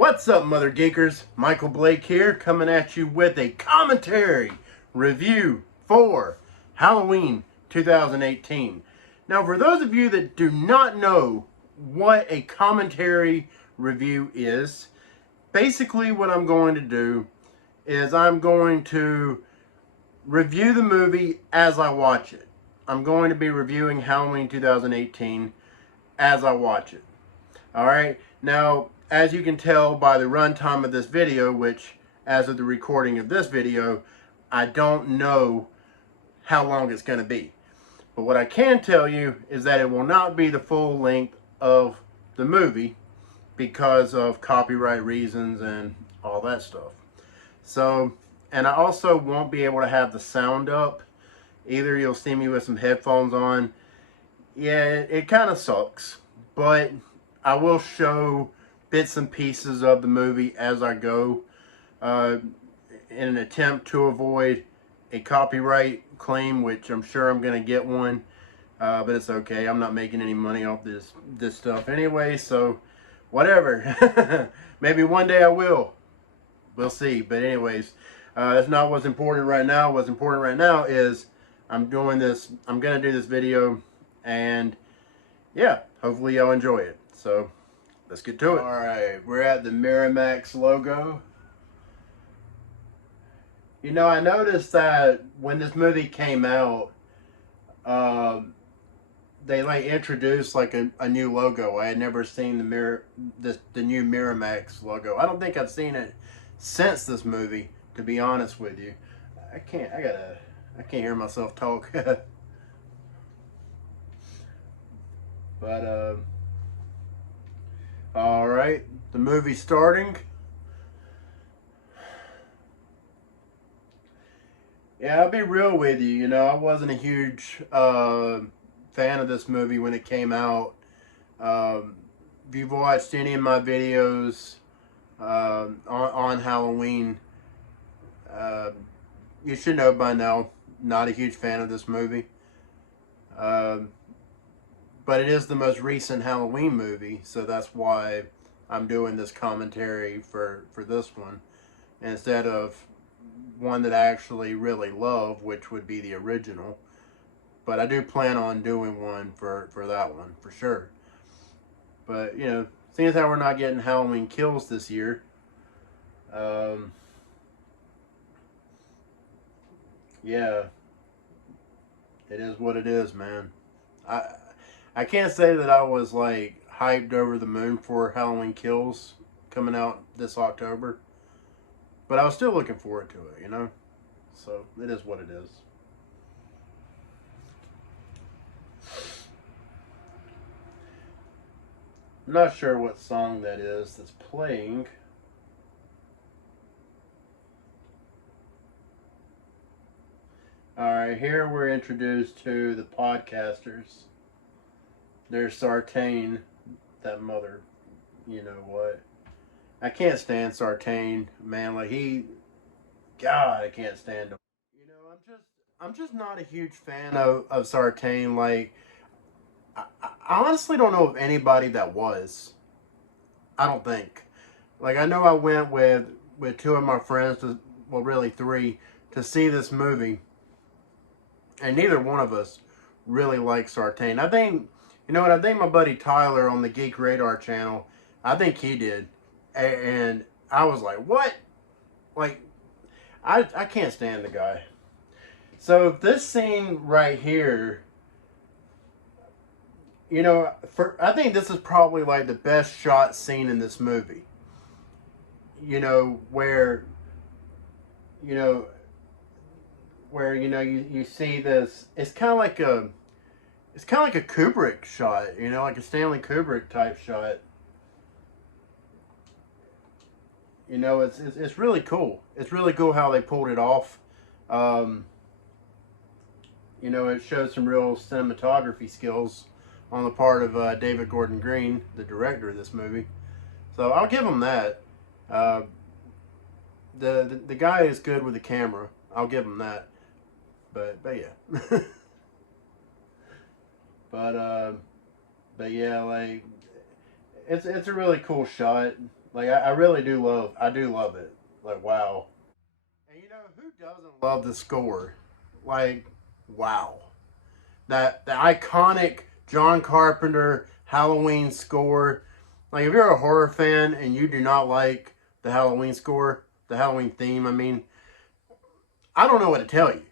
What's up, Mother Geekers? Michael Blake here, coming at you with a commentary review for Halloween 2018. Now, for those of you that do not know what a commentary review is, basically what I'm going to do is I'm going to review the movie as I watch it. I'm going to be reviewing Halloween 2018 as I watch it. Alright, now as you can tell by the runtime of this video, which as of the recording of this video, I don't know how long it's going to be. But what I can tell you is that it will not be the full length of the movie because of copyright reasons and all that stuff. So, and I also won't be able to have the sound up. Either you'll see me with some headphones on. Yeah, it kind of sucks, but I will show bits and pieces of the movie as I go in an attempt to avoid a copyright claim, which I'm sure I'm going to get one, but it's okay. I'm not making any money off this stuff anyway, so whatever. Maybe one day I will. We'll see. But anyways, that's not what's important right now. What's important right now is I'm going to do this video, and yeah, hopefully y'all enjoy it. So let's get to it. Alright, we're at the Miramax logo. You know, I noticed that when this movie came out, they like introduced like a new logo. I had never seen the new Miramax logo. I don't think I've seen it since this movie, to be honest with you. I can't hear myself talk. But all right, the movie's starting. Yeah, I'll be real with you. You know, I wasn't a huge fan of this movie when it came out. If you've watched any of my videos on Halloween, you should know by now, not a huge fan of this movie. But it is the most recent Halloween movie, so that's why I'm doing this commentary for this one, instead of one that I actually really love, which would be the original. But I do plan on doing one for that one, for sure. But, you know, seeing as how we're not getting Halloween Kills this year, yeah, it is what it is, man. I can't say that I was like hyped over the moon for Halloween Kills coming out this October, but I was still looking forward to it, you know? So it is what it is. I'm not sure what song that is that's playing. Alright, here we're introduced to the podcasters. There's Sartain, that mother, you know what. I can't stand Sartain, man. Like God, I can't stand him. You know, I'm just not a huge fan of Sartain. Like, I honestly don't know of anybody that was. I don't think. Like, I know I went with two of my friends, well, really three, to see this movie, and neither one of us really liked Sartain. I think, you know what, I think my buddy Tyler on the Geek Radar channel, I think he did. And I was like, what? Like, I can't stand the guy. So this scene right here, you know, I think this is probably like the best shot scene in this movie. You know, where you see this, it's kind of like a Kubrick shot, you know, like a Stanley Kubrick type shot. You know, it's really cool. It's really cool how they pulled it off. You know, it shows some real cinematography skills on the part of David Gordon Green, the director of this movie. So I'll give him that. The guy is good with the camera. I'll give him that. But yeah. but yeah, like it's a really cool shot. Like I really do love. I do love it. Like wow. And you know who doesn't love the score? Like wow. That the iconic John Carpenter Halloween score. Like if you're a horror fan and you do not like the Halloween score, the Halloween theme, I mean, I don't know what to tell you.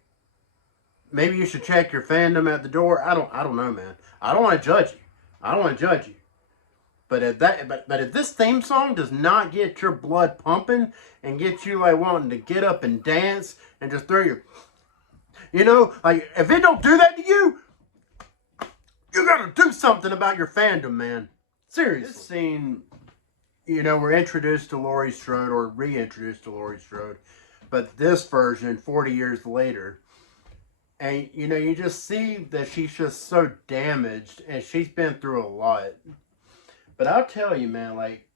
Maybe you should check your fandom at the door. I don't know, man. I don't want to judge you. I don't want to judge you. But if this theme song does not get your blood pumping and get you like wanting to get up and dance and just throw your, like if it don't do that to you, you gotta do something about your fandom, man. Seriously. This scene, we're introduced to Laurie Strode or reintroduced to Laurie Strode, but this version, 40 years later, and you just see that she's just so damaged and she's been through a lot. But I'll tell you, man, like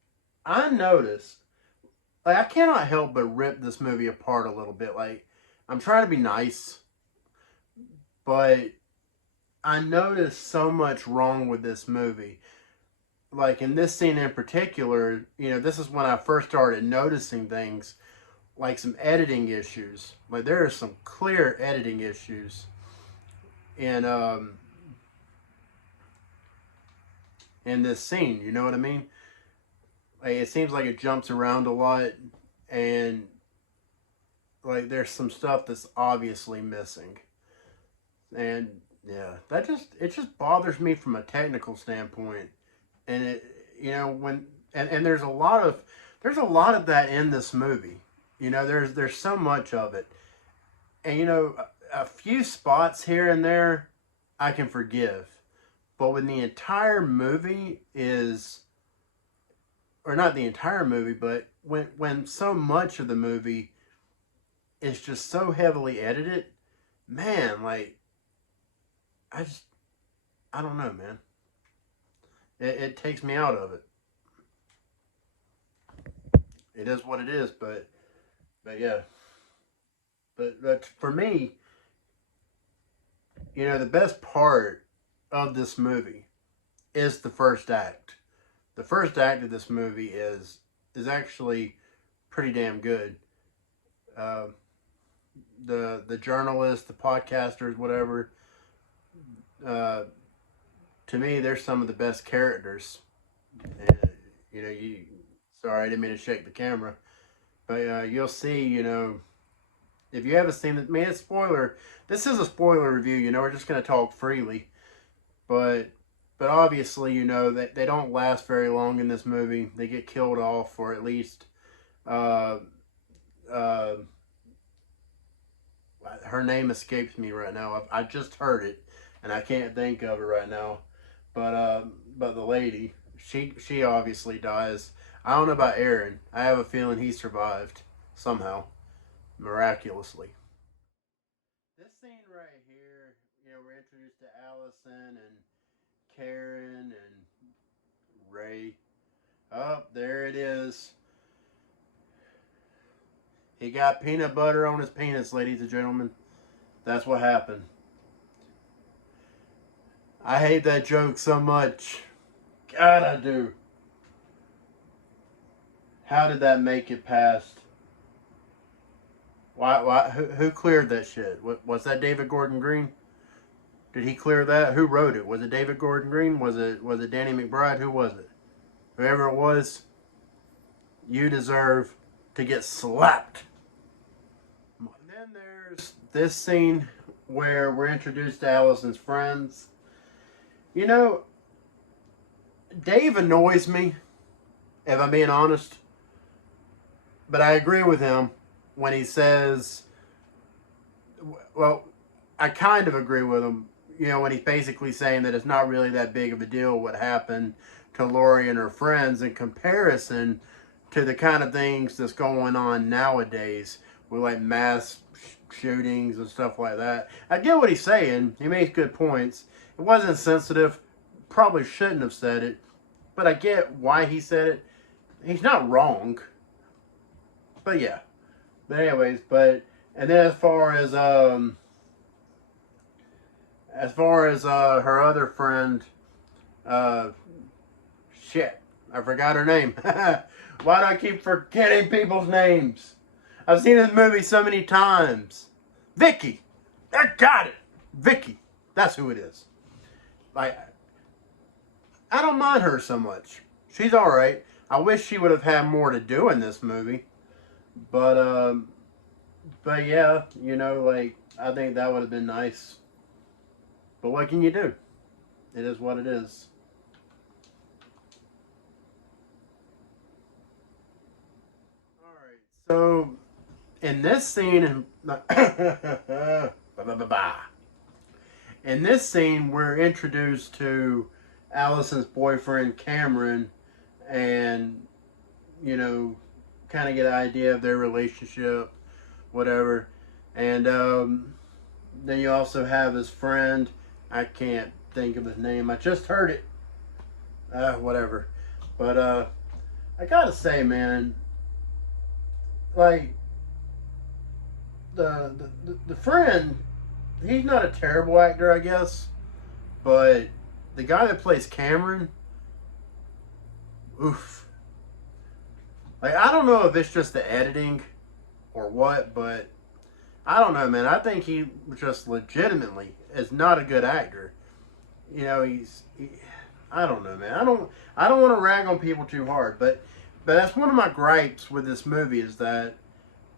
I noticed, like I cannot help but rip this movie apart a little bit. Like I'm trying to be nice, but I noticed so much wrong with this movie. Like in this scene in particular, this is when I first started noticing things like some editing issues. Like there are some clear editing issues in in this scene. You know what I mean? Like it seems like it jumps around a lot, and like there's some stuff that's obviously missing. And yeah, it just bothers me from a technical standpoint. And it when and there's a lot of that in this movie. There's so much of it. And a few spots here and there I can forgive. But when the entire movie is, or not the entire movie, but when so much of the movie is just so heavily edited, man, like I just I don't know, man. It takes me out of it. It is what it is, but yeah. But for me, the best part of this movie is the first act. The first act of this movie is actually pretty damn good. Uh, the journalists, the podcasters, whatever. Uh, to me, they're some of the best characters. And you. Sorry, I didn't mean to shake the camera, but you'll see. If you haven't seen it, man, it's spoiler. This is a spoiler review. We're just gonna talk freely, but obviously, that they don't last very long in this movie. They get killed off, or at least, uh, uh, her name escapes me right now. I just heard it, and I can't think of it right now. But the lady, she obviously dies. I don't know about Aaron. I have a feeling he survived somehow, miraculously. This scene right here, we're introduced to Allison and Karen and Ray. Oh, there it is. He got peanut butter on his penis, ladies and gentlemen. That's what happened. I hate that joke so much. God, I do. How did that make it past? Why? Who cleared that shit? Was that David Gordon Green? Did he clear that? Who wrote it? Was it David Gordon Green? Was it Danny McBride? Who was it? Whoever it was, you deserve to get slapped. And then there's this scene where we're introduced to Allison's friends. Dave annoys me, if I'm being honest. But I agree with him when he says, well, I kind of agree with him, when he's basically saying that it's not really that big of a deal what happened to Laurie and her friends in comparison to the kind of things that's going on nowadays with like mass shootings and stuff like that. I get what he's saying. He makes good points. It wasn't sensitive. Probably shouldn't have said it. But I get why he said it. He's not wrong. But yeah. But anyways, and then as far as her other friend, uh shit, I forgot her name. Why do I keep forgetting people's names? I've seen this movie so many times. Vicky. I got it. Vicky. That's who it is. Like, I don't mind her so much. She's alright. I wish she would have had more to do in this movie. But yeah, you know, like, I think that would have been nice. But what can you do? It is what it is. Alright, so in this scene, in this scene, we're introduced to Allison's boyfriend, Cameron, and, you know, kind of get an idea of their relationship, whatever. And then you also have his friend. I can't think of his name. I just heard it. Whatever. But I gotta say, man, like the friend, he's not a terrible actor, I guess, but the guy that plays Cameron, oof. Like, I don't know if it's just the editing or what, but I don't know, man. I think he just legitimately is not a good actor. You know, I don't know, man. I don't want to rag on people too hard, but that's one of my gripes with this movie is that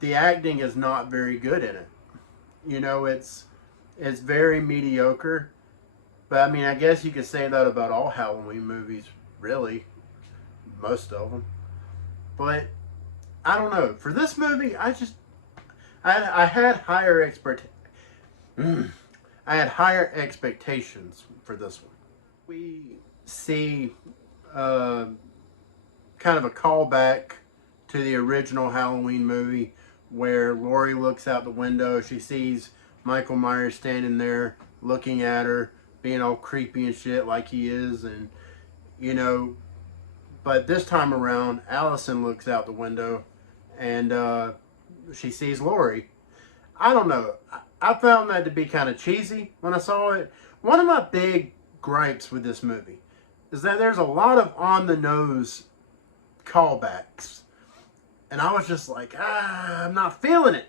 the acting is not very good in it. You know, it's very mediocre. But I mean, I guess you could say that about all Halloween movies, really, most of them. But I don't know. For this movie, I had higher I had higher expectations for this one. We see uh, kind of a callback to the original Halloween movie where Laurie looks out the window. She sees Michael Myers standing there looking at her, being all creepy and shit like he is. And, you know, but this time around, Allison looks out the window and she sees Laurie. I don't know. I found that to be kind of cheesy when I saw it. One of my big gripes with this movie is that there's a lot of on the nose callbacks. And I was just like, I'm not feeling it.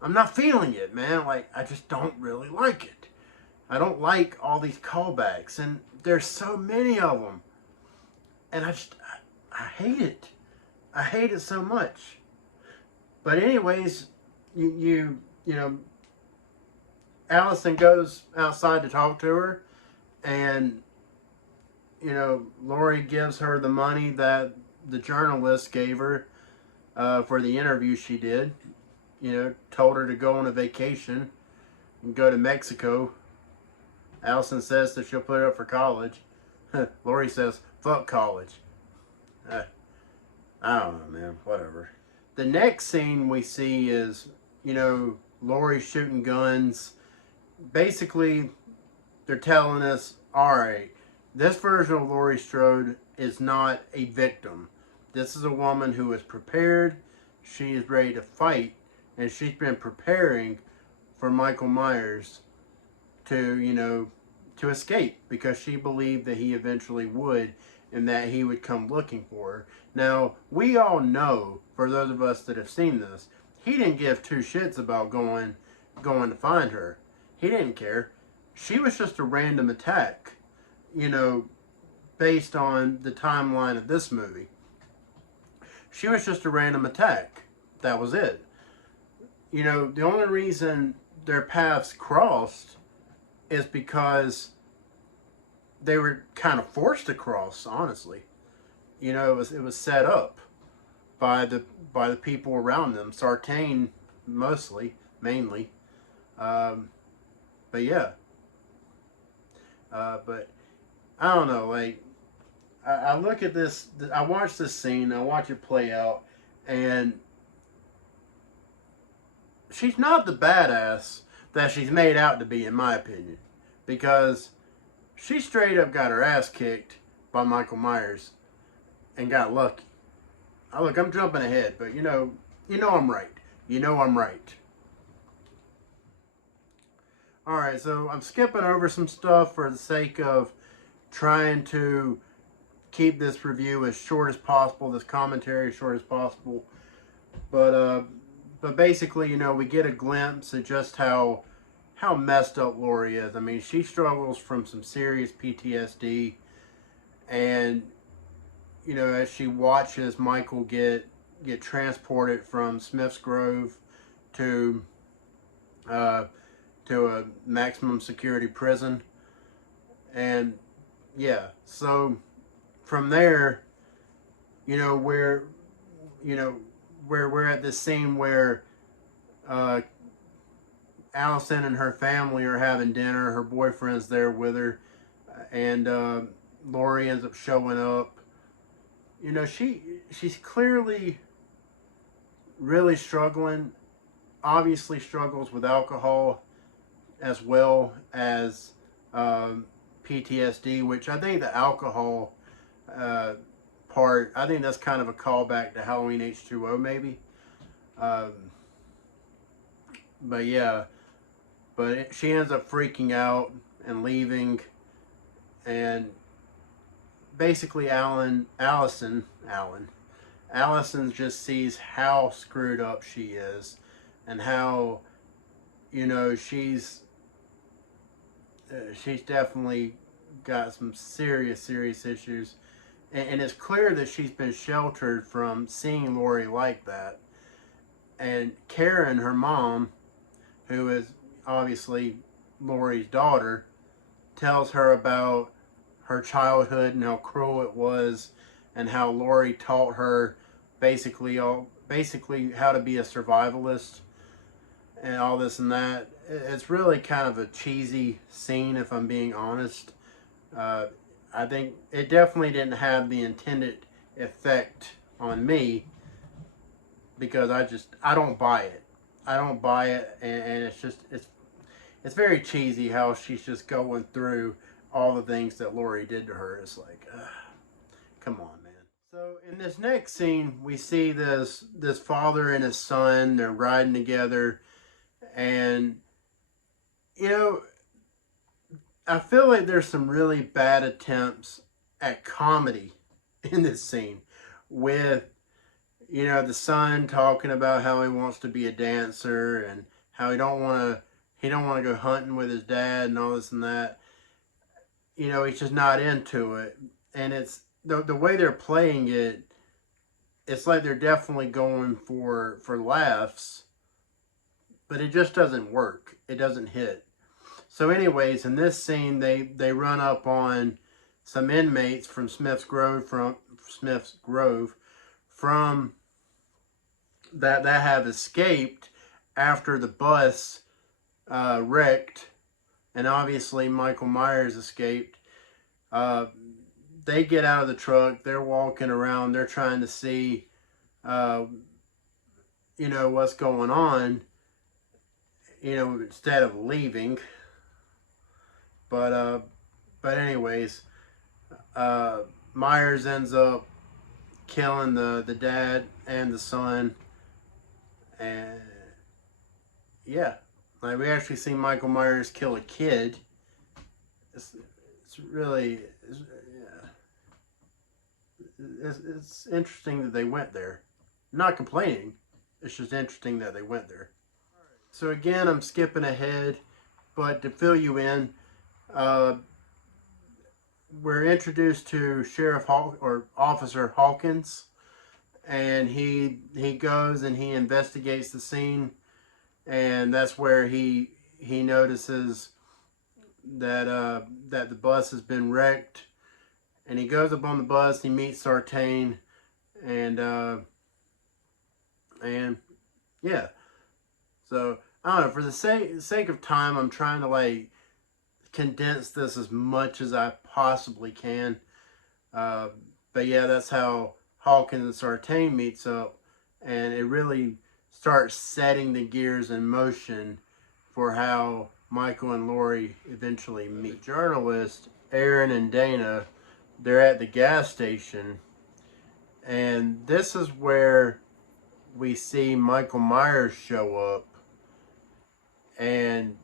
I'm not feeling it, man. Like, I just don't really like it. I don't like all these callbacks. And there's so many of them. And I hate it. I hate it so much. But anyways, you know, Allison goes outside to talk to her, and you know, Laurie gives her the money that the journalist gave her for the interview she did. You know, told her to go on a vacation and go to Mexico. Allison says that she'll put it up for college. Laurie says, "Fuck college." I don't know, man. Whatever. The next scene we see is, you know, Laurie shooting guns. Basically, they're telling us, all right, this version of Laurie Strode is not a victim. This is a woman who is prepared. She is ready to fight, and she's been preparing for Michael Myers to, you know, to escape because she believed that he eventually would and that he would come looking for her. Now, we all know, for those of us that have seen this, he didn't give two shits about going to find her. He didn't care. She was just a random attack, you know, based on the timeline of this movie. She was just a random attack. That was it. You know, the only reason their paths crossed is because they were kind of forced to cross, honestly. You know, it was set up by the people around them. Sartain mostly, mainly. But yeah. But I don't know, like I look at this, I watch this scene, I watch it play out, and she's not the badass that she's made out to be, in my opinion, because she straight up got her ass kicked by Michael Myers and got lucky. Look, I'm jumping ahead, but you know I'm right. You know I'm right. Alright, so I'm skipping over some stuff for the sake of trying to keep this review as short as possible, this commentary as short as possible. But basically, you know, we get a glimpse of just how messed up Lori is. I mean, she struggles from some serious PTSD, and you know, as she watches Michael get transported from Smith's Grove to a maximum security prison, and yeah, so from there, you know, we're at this scene where Allison and her family are having dinner. Her boyfriend's there with her, and Lori ends up showing up. You know, she's clearly really struggling. Obviously, struggles with alcohol as well as PTSD, which I think the alcohol part, I think that's kind of a callback to Halloween H2O, maybe. But yeah, she ends up freaking out and leaving, and basically Allison just sees how screwed up she is, and how, you know, she's definitely got some serious issues, and it's clear that she's been sheltered from seeing Lori like that. And Karen, her mom, who is obviously Lori's daughter, tells her about her childhood and how cruel it was, and how Lori taught her basically how to be a survivalist and all this and that. It's really kind of a cheesy scene, if I'm being honest. I think it definitely didn't have the intended effect on me, because I don't buy it. I don't buy it, and it's very cheesy how she's just going through all the things that Lori did to her. It's like, come on, man. So in this next scene, we see this father and his son. They're riding together, and you know, I feel like there's some really bad attempts at comedy in this scene, with, you know, the son talking about how he wants to be a dancer, and how he don't want to go hunting with his dad and all this and that. You know, he's just not into it. And it's the way they're playing it, it's like they're definitely going for laughs, but it just doesn't work. It doesn't hit. So anyways, in this scene, they run up on some inmates from Smith's Grove, that have escaped after the bus wrecked, and obviously Michael Myers escaped. They get out of the truck. They're walking around. They're trying to see, you know, what's going on, you know, instead of leaving. But anyways, Myers ends up killing the dad and the son, and yeah, like, we actually see Michael Myers kill a kid. It's really, it's interesting that they went there. I'm not complaining. It's just interesting that they went there. So again, I'm skipping ahead, but to fill you in, we're introduced to Officer Hawkins, and he goes and he investigates the scene, and that's where he notices that the bus has been wrecked, and he goes up on the bus. He meets Sartain, and yeah. So I don't know. For the sake of time, I'm trying to like condense this as much as I possibly can. But yeah, that's how Hawkins and Sartain meets up, and it really starts setting the gears in motion for how Michael and Lori eventually meet. The journalists, Aaron and Dana, they're at the gas station, and this is where we see Michael Myers show up, and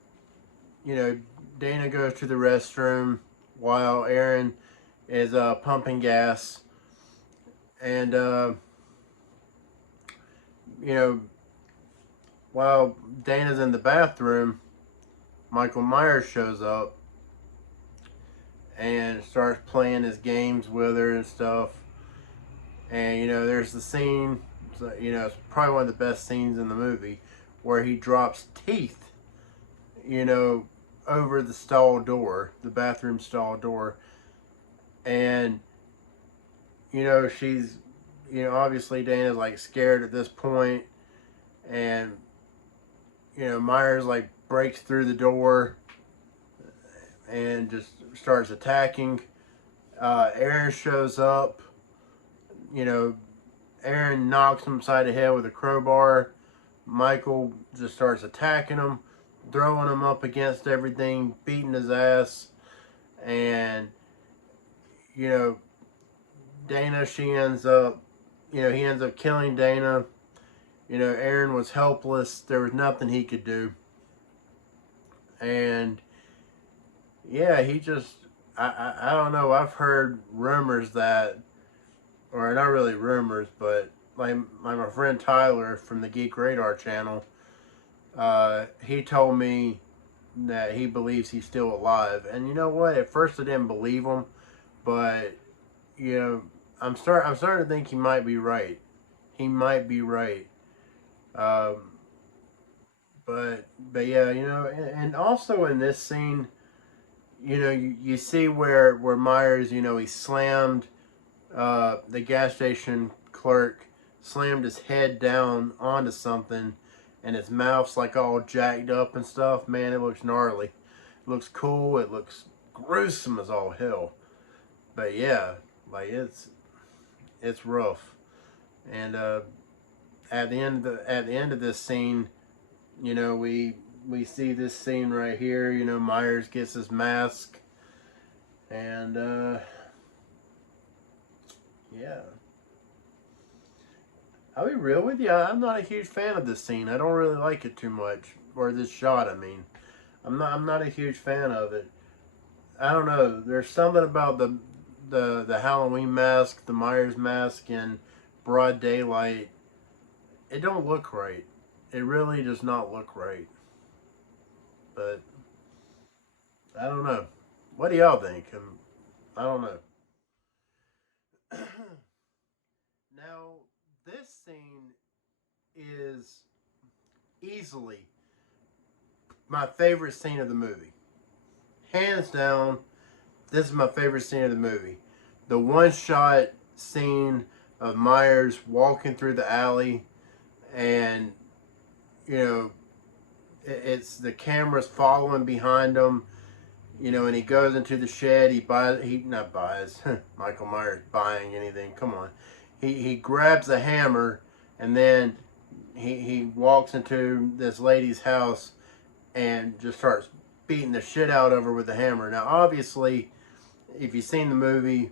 you know, Dana goes to the restroom while Aaron is pumping gas. And, you know, while Dana's in the bathroom, Michael Myers shows up and starts playing his games with her and stuff. And, you know, there's the scene, you know, it's probably one of the best scenes in the movie, where he drops teeth, you know, over the stall door, the bathroom stall door. And, you know, she's, you know, obviously Dana's like scared at this point. And, you know, Myers like breaks through the door and just starts attacking. Aaron shows up. You know, Aaron knocks him upside the head with a crowbar. Michael just starts attacking him, throwing him up against everything, beating his ass. And, you know, Dana, she ends up, you know, he ends up killing Dana. You know, Aaron was helpless. There was nothing he could do. And, yeah, he just, I don't know. I've heard rumors that, or not really rumors, but like my friend Tyler from the Geek Radar channel, he told me that he believes he's still alive. And you know what? At first I didn't believe him, but, you know, I'm starting to think he might be right. He might be right. But yeah, you know, and also in this scene, you know, you see where Myers, you know, he slammed the gas station clerk, slammed his head down onto something, and his mouth's like all jacked up and stuff. Man, it looks gnarly. It looks cool. It looks gruesome as all hell. But yeah, like it's rough. And at the end of this scene, you know, we see this scene right here. You know, Myers gets his mask, and yeah. I'll be real with you. I'm not a huge fan of this scene. I don't really like it too much, or this shot. I mean, I'm not a huge fan of it. I don't know. There's something about the Halloween mask, the Myers mask, in broad daylight. It don't look right. It really does not look right. But I don't know. What do y'all think? I don't know. Now, this scene is easily my favorite scene of the movie. Hands down, this is my favorite scene of the movie. The one shot scene of Myers walking through the alley, and, you know, it's the camera's following behind him, you know, and he goes into the shed. He not buys, Michael Myers buying anything, come on. He grabs a hammer, and then he walks into this lady's house and just starts beating the shit out of her with the hammer. Now, obviously, if you've seen the movie,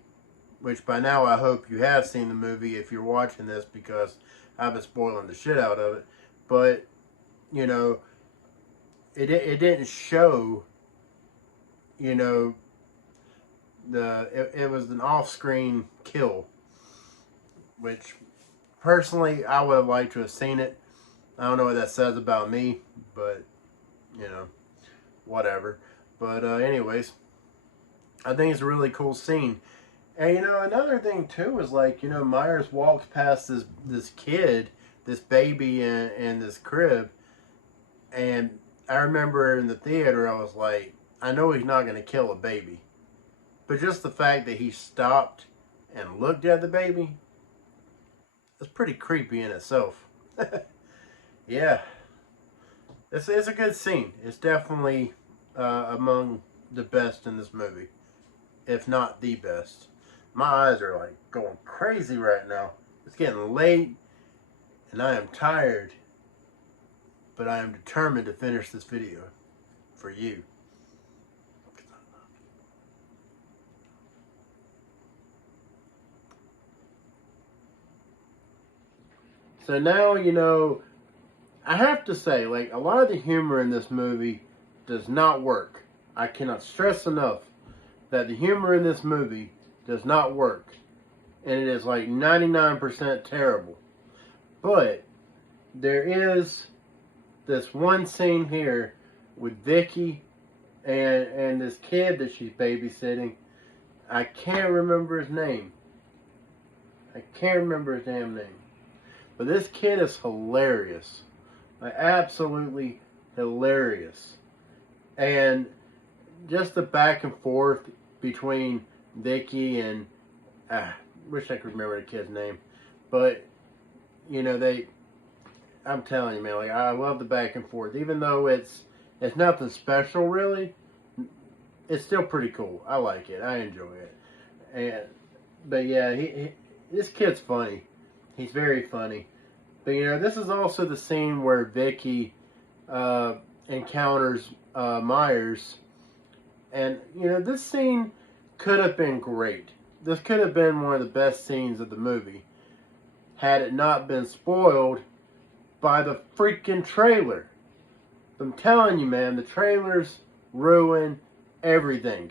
which by now I hope you have seen the movie if you're watching this, because I've been spoiling the shit out of it. But, you know, it didn't show, you know, it was an off-screen kill, which personally I would have liked to have seen it. I don't know what that says about me, but, you know, whatever. But anyways, I think it's a really cool scene. And, you know, another thing too is, like, you know, Myers walks past this kid, this baby in this crib, and I remember in the theater I was like, I know he's not going to kill a baby, but just the fact that he stopped and looked at the baby, it's pretty creepy in itself. Yeah, it's a good scene. It's definitely among the best in this movie, if not the best. My eyes are like going crazy right now. It's getting late, and I am tired, but I am determined to finish this video for you. So now, you know, I have to say, like, a lot of the humor in this movie does not work. I cannot stress enough that the humor in this movie does not work. And it is like 99% terrible. But there is this one scene here with Vicky and this kid that she's babysitting. I can't remember his name. I can't remember his damn name. But this kid is hilarious. Like, absolutely hilarious. And just the back and forth between Vicky and wish I could remember the kid's name. But you know, I'm telling you, man, like, I love the back and forth. Even though it's nothing special really, it's still pretty cool. I like it. I enjoy it. But yeah, this kid's funny. He's very funny. But you know, this is also the scene where Vicky encounters Myers, and you know, this scene could have been great. This could have been one of the best scenes of the movie, had it not been spoiled by the freaking trailer. I'm telling you, man, the trailers ruin everything.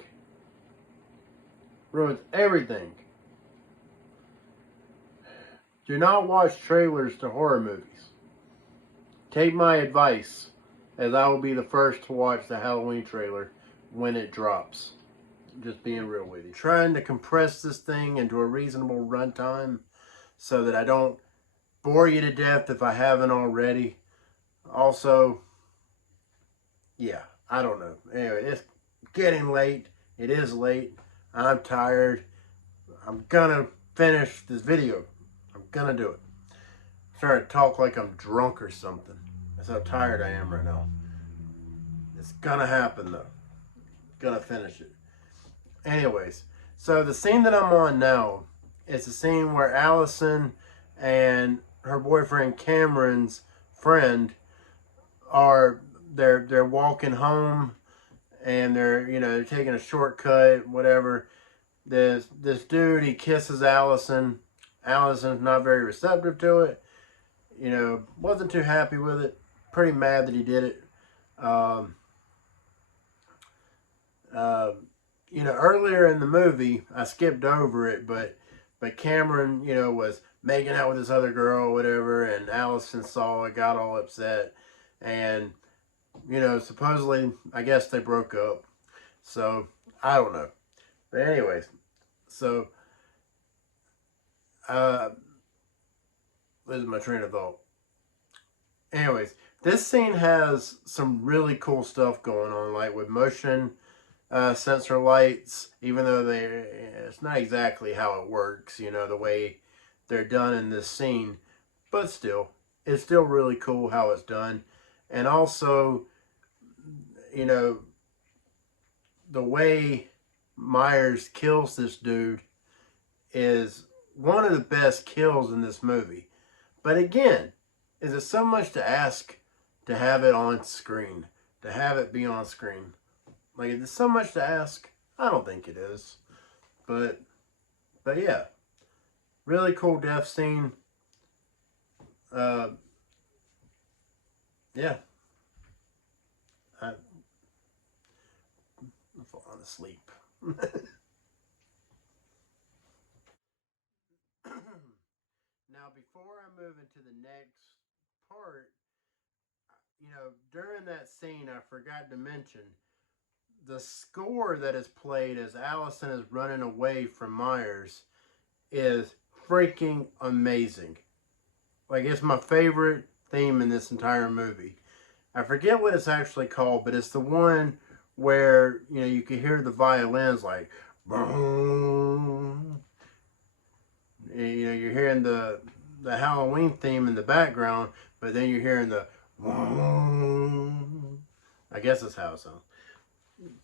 Ruins everything. Do not watch trailers to horror movies. Take my advice, as I will be the first to watch the Halloween trailer when it drops. Just being real with you. Trying to compress this thing into a reasonable runtime so that I don't bore you to death if I haven't already. Also, yeah, I don't know. Anyway, it's getting late. It is late. I'm tired. I'm gonna finish this video. I'm gonna do it. I'm trying to talk like I'm drunk or something. That's how tired I am right now. It's gonna happen though. Gonna finish it. Anyways, so the scene that I'm on now is the scene where Allison and her boyfriend Cameron's friend they're walking home, and they're taking a shortcut, whatever. This dude, he kisses Allison. Allison's not very receptive to it. You know, wasn't too happy with it. Pretty mad that he did it. You know, earlier in the movie, I skipped over it, but Cameron, you know, was making out with this other girl or whatever, and Allison saw it, got all upset, and, you know, supposedly, I guess they broke up. So, I don't know. But anyways, so, losing my train of thought. Anyways, this scene has some really cool stuff going on, like with motion sensor lights, even though it's not exactly how it works, you know, the way they're done in this scene, but still, it's still really cool how it's done. And also, you know, the way Myers kills this dude is one of the best kills in this movie. But again, is it so much to ask to have it on screen, to have it be on screen? Like, is it so much to ask? I don't think it is. But yeah. Really cool death scene. Yeah. I'm falling asleep. Now, before I move into the next part, you know, during that scene, I forgot to mention the score that is played as Allison is running away from Myers is freaking amazing. Like, it's my favorite theme in this entire movie. I forget what it's actually called, but it's the one where, you know, you can hear the violins like, boom. You know, you're hearing the Halloween theme in the background, but then you're hearing the boom. I guess that's how it sounds.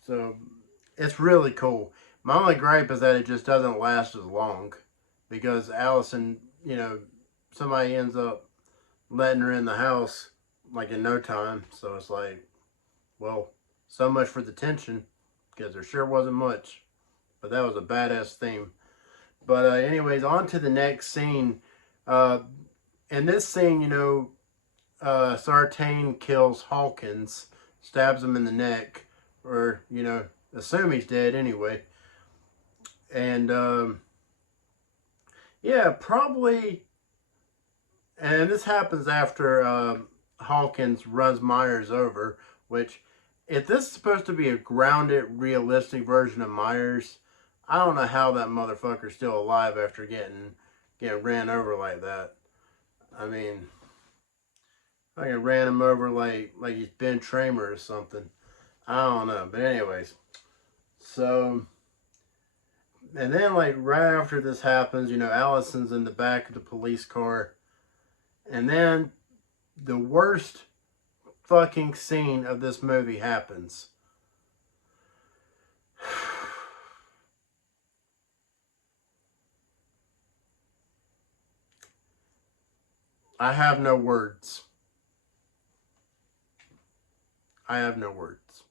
So, it's really cool. My only gripe is that it just doesn't last as long, because Allison, you know, somebody ends up letting her in the house like in no time. So it's like, well, so much for the tension, because there sure wasn't much. But that was a badass theme. But anyways, on to the next scene. In this scene, you know, Sartain kills Hawkins, stabs him in the neck, or, you know, assume he's dead anyway. And yeah, probably. And this happens after Hawkins runs Myers over, which, if this is supposed to be a grounded, realistic version of Myers, I don't know how that motherfucker's still alive after getting ran over like that. I mean, I ran him over like he's Ben Tramer or something. I don't know, but anyways, so and then like right after this happens, Allison's in the back of the police car, and then the worst fucking scene of this movie happens. I have no words. I have no words.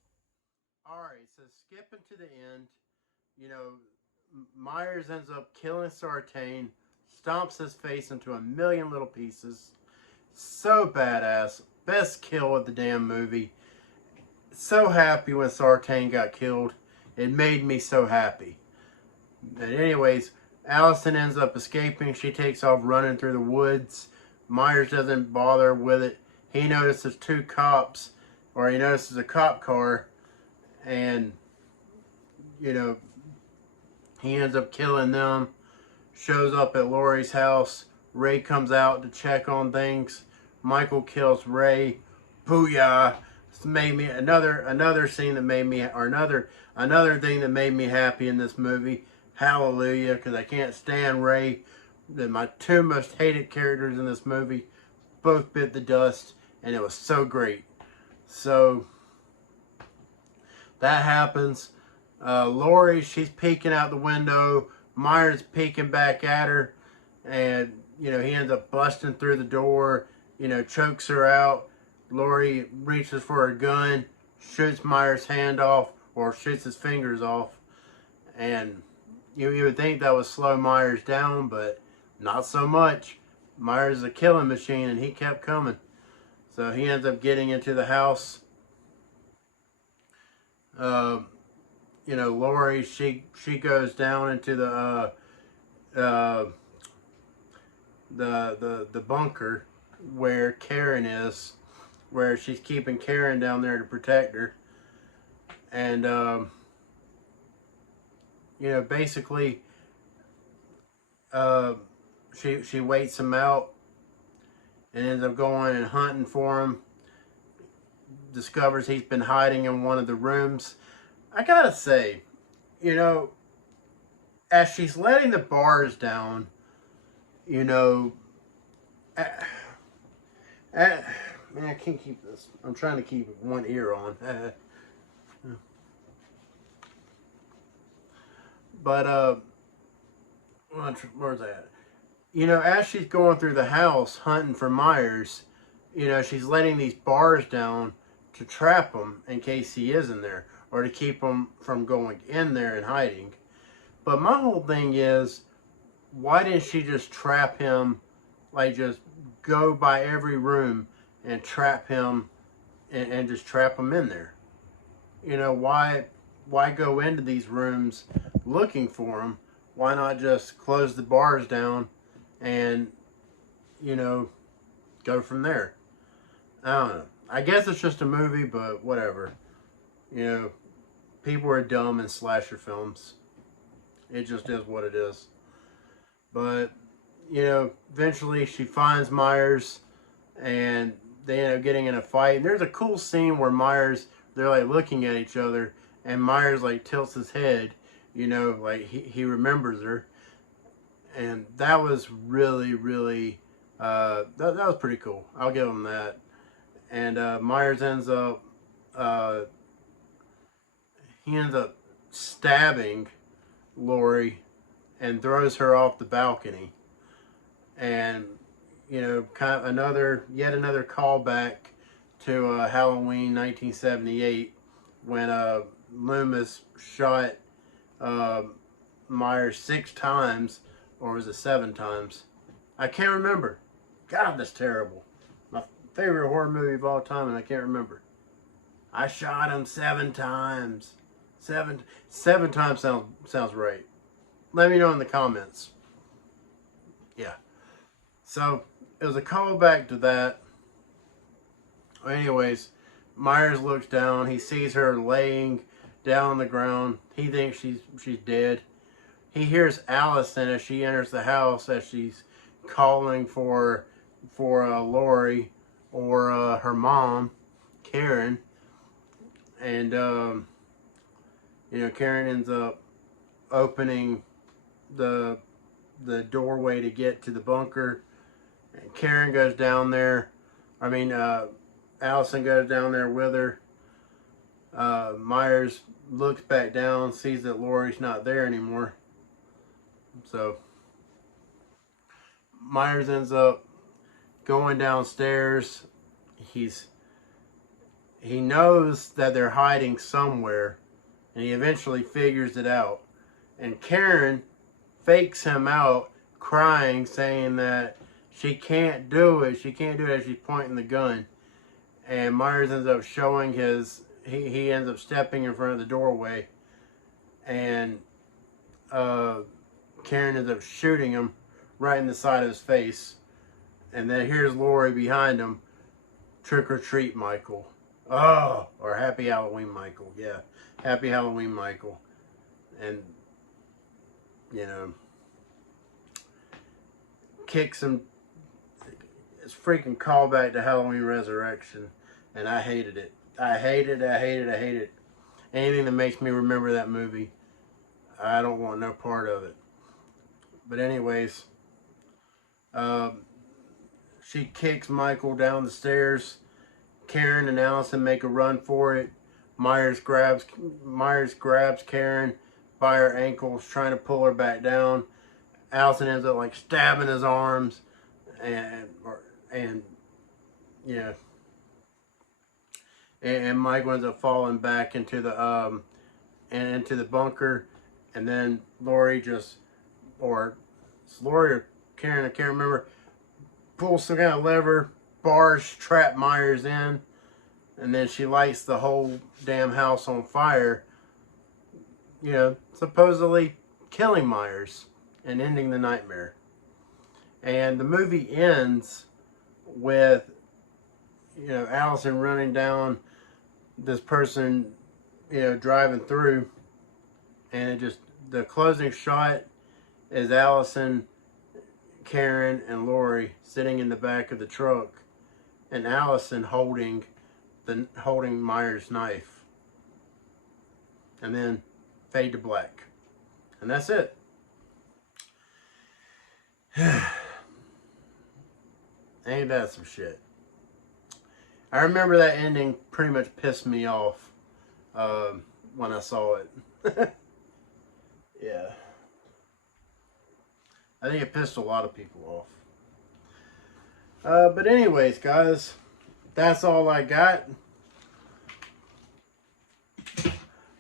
Alright, so skipping to the end, you know, Myers ends up killing Sartain, stomps his face into a million little pieces. So badass. Best kill of the damn movie. So happy when Sartain got killed. It made me so happy. And anyways, Allison ends up escaping. She takes off running through the woods. Myers doesn't bother with it. He notices two cops, or he notices a cop car, and, he ends up killing them. Shows up at Laurie's house. Ray comes out to check on things. Michael kills Ray. Booyah! This made me another scene that made me, or another thing that made me happy in this movie. Hallelujah! Because I can't stand Ray. My two most hated characters in this movie both bit the dust, and it was so great. So that happens. Laurie, she's peeking out the window. Myers peeking back at her, and he ends up busting through the door. Chokes her out. Laurie reaches for a gun, shoots Myers' hand off, or shoots his fingers off, and you would think that would slow Myers down, but not so much. Myers is a killing machine, and he kept coming. So he ends up getting into the house. Laurie, she goes down into the bunker where Karen is, where she's keeping Karen down there to protect her, and basically, she waits him out and ends up going and hunting for him. Discovers he's been hiding in one of the rooms. I gotta say, as she's letting the bars down, man, I can't keep this. I'm trying to keep one ear on. But, where's that? As she's going through the house hunting for Myers, she's letting these bars down to trap him in case he is in there, or to keep him from going in there and hiding. But my whole thing is, why didn't she just trap him, like just go by every room and trap him and just trap him in there? Why go into these rooms looking for him? Why not just close the bars down and, go from there? I don't know. I guess it's just a movie, but whatever. People are dumb in slasher films. It just is what it is. But, eventually she finds Myers, and they end up getting in a fight. And there's a cool scene where they're like looking at each other, and Myers like tilts his head, like he remembers her. And that was really, really, that was pretty cool. I'll give him that. And Myers ends up stabbing Laurie and throws her off the balcony. And kind of yet another callback to Halloween 1978, when Loomis shot Myers 6 times, or was it 7 times? I can't remember. God, that's terrible. My favorite horror movie of all time, and I can't remember. I shot him 7 times. Seven times sounds right. let me know in the comments. Yeah. So it was a callback to that. Anyways, Myers looks down. He sees her laying down on the ground. He thinks she's dead. He hears Allison as she enters the house, as she's calling for Lori or her mom, Karen. And you know, Karen ends up opening the doorway to get to the bunker. And Karen goes down there. I mean, Allison goes down there with her. Myers looks back down, sees that Lori's not there anymore. So Myers ends up going downstairs. He knows that they're hiding somewhere, and he eventually figures it out. And Karen fakes him out, crying, saying that she can't do it. She can't do it as she's pointing the gun. And Myers ends up showing he ends up stepping in front of the doorway, and Karen ends up shooting him right in the side of his face. And then here's Lori behind him. Trick or treat, Michael. Oh, or Happy Halloween, Michael. Yeah, Happy Halloween, Michael. And, you know, kicks him. It's freaking callback to Halloween Resurrection. And I hated it. I hate it. Anything that makes me remember that movie, I don't want no part of it. But anyways, she kicks Michael down the stairs. Karen and Allison make a run for it. Myers grabs Karen by her ankles, trying to pull her back down. Allison ends up like stabbing his arms, and yeah, and Michael ends up falling back into the bunker, and then Lori or Karen, I can't remember, pulls some kind of lever, bars trap Myers in, and then she lights the whole damn house on fire, you know, supposedly killing Myers and ending the nightmare. And the movie ends with, you know, Allison running down this person, you know, driving through, and the closing shot is Allison, Karen, and Lori sitting in the back of the truck, and Allison holding Myers' knife, and then fade to black, and that's it. Ain't that some shit? I remember that ending pretty much pissed me off when I saw it. Yeah. I think it pissed a lot of people off. But anyways, guys, that's all I got.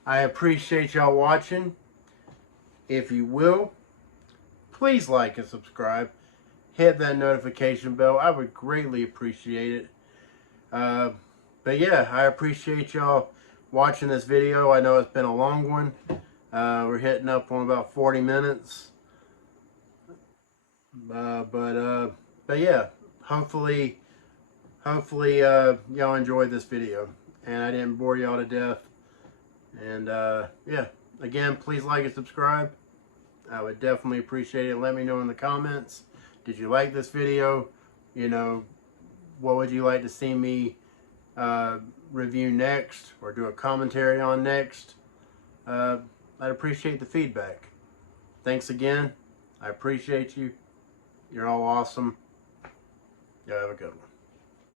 I appreciate y'all watching. If you will, please like and subscribe. Hit that notification bell. I would greatly appreciate it. But yeah, I appreciate y'all watching this video. I know it's been a long one. We're hitting up on about 40 minutes. But yeah, hopefully y'all enjoyed this video and I didn't bore y'all to death. And yeah, again, please like and subscribe. I would definitely appreciate it. Let me know in the comments. Did you like this video? You know, what would you like to see me review next or do a commentary on next? I'd appreciate the feedback. Thanks again. I appreciate you. You're all awesome. Y'all have a good one.